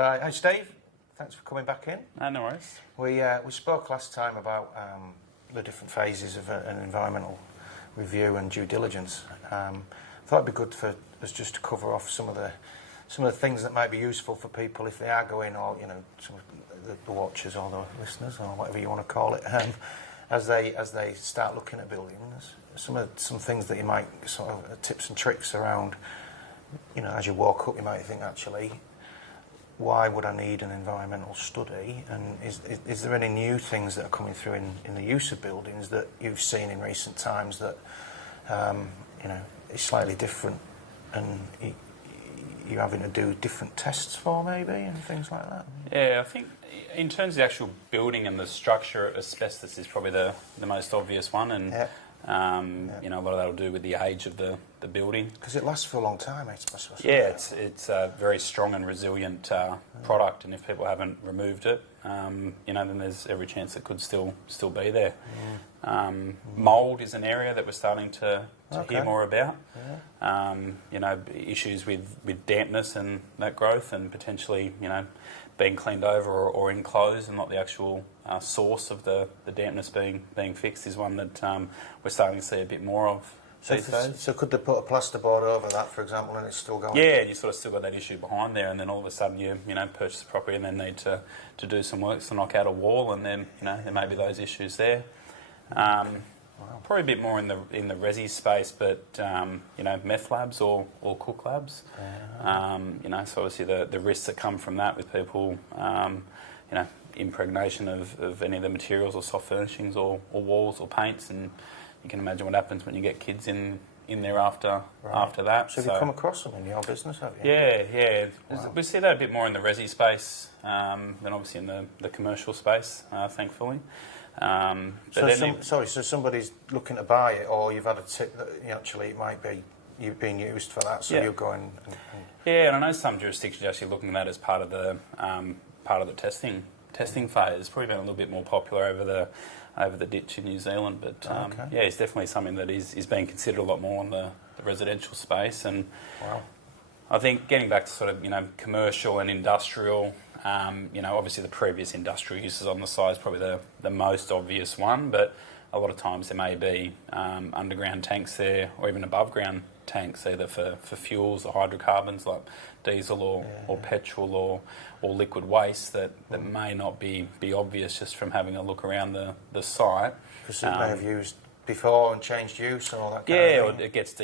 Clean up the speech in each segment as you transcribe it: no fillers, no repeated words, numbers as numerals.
So, hey Steve, thanks for coming back in. No worries. We spoke last time about the different phases of an environmental review and due diligence. I thought it'd be good for us just to cover off some of the things that might be useful for people if they are going, or some of the watchers or the listeners or whatever you want to call it, as they start looking at buildings. Some things that you might sort of tips and tricks around. As you walk up, you might think, actually, why would I need an environmental study? And is there any new things that are coming through in the use of buildings that you've seen in recent times that is slightly different, and you're having to do different tests for, maybe, and things like that? Yeah, I think in terms of the actual building and the structure, asbestos is probably the most obvious one, and a lot of that will do with the age of the building. Because it lasts for a long time, asbestos. Yeah, it's a very strong and resilient product, and if people haven't removed it, then there's every chance it could still be there. Mould is an area that we're starting to hear more about. Issues with dampness and that growth, and potentially being cleaned over or enclosed, and not the actual source of the dampness being fixed, is one that we're starting to see a bit more of. So could they put a plasterboard over that, for example, and it's still going? Yeah, you sort of still got that issue behind there, and then all of a sudden you purchase the property and then need to do some work to knock out a wall, and then there may be those issues there. Probably a bit more in the resi space, but meth labs or cook labs. So obviously the risks that come from that with people, impregnation of any of the materials or soft furnishings or walls or paints, and you can imagine what happens when you get kids in there after that. So have you come across them in your business, have you? Yeah. Wow. We see that a bit more in the resi space than obviously in the commercial space, thankfully. So somebody's looking to buy it, or you've had a tip that actually it might be being used for that, so you're going... Yeah, and I know some jurisdictions are actually looking at that as part of the testing phase. It's probably been a little bit more popular over the ditch in New Zealand, but it's definitely something that is being considered a lot more in the residential space. And I think getting back to sort of commercial and industrial, obviously the previous industrial uses on the site is probably the most obvious one, but a lot of times there may be underground tanks there, or even above ground tanks, either for fuels or hydrocarbons like diesel or petrol or liquid waste that may not be obvious just from having a look around the site. Because it may have used before and changed use and all that kind of thing. Or it gets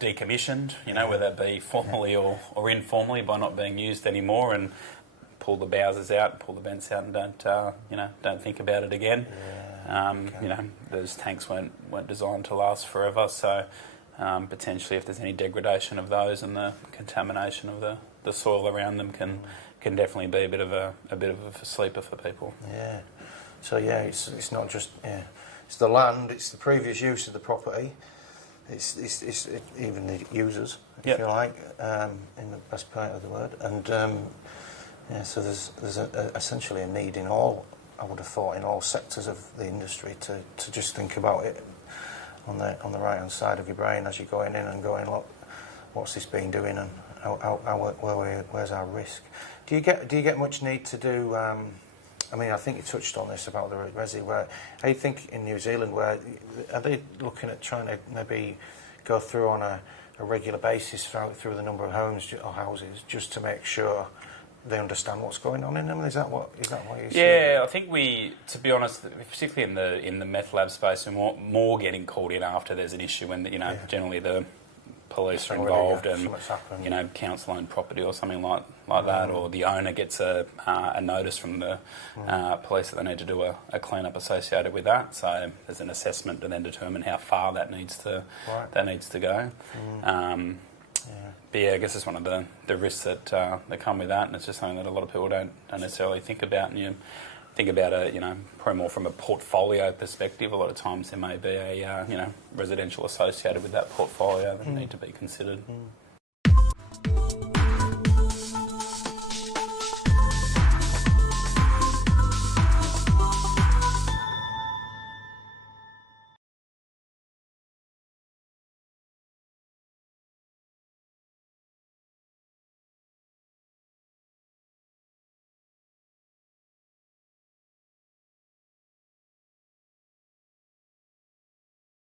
decommissioned, whether that be formally or informally by not being used anymore, and pull the bowsers out, pull the vents out, and don't think about it again. Those tanks weren't designed to last forever, so potentially if there's any degradation of those and the contamination of the soil around them can definitely be a bit of a sleeper for people. Yeah. So it's not just it's the land, it's the previous use of the property, it's even the users, if you like, in the best part of the word, and so there's essentially a need in all, I would have thought, in all sectors of the industry to just think about it on the right hand side of your brain as you're going in and going, look, what's this been doing, and where's our risk? Do you get much need to do? I think you touched on this about the resi. Where I think in New Zealand, where are they looking at trying to maybe go through on a regular basis through the number of homes or houses, just to make sure they understand what's going on in them? Is that what you see? Yeah, I think to be honest, particularly in the meth lab space, we're more getting called in after there's an issue, when generally the police are involved and council owned property or something like that, or the owner gets a notice from the police that they need to do a clean up associated with that. So there's an assessment to then determine how far that needs to go. But I guess it's one of the risks that come with that, and it's just something that a lot of people don't necessarily think about. And you think about it, probably more from a portfolio perspective. A lot of times there may be a residential associated with that portfolio that need to be considered.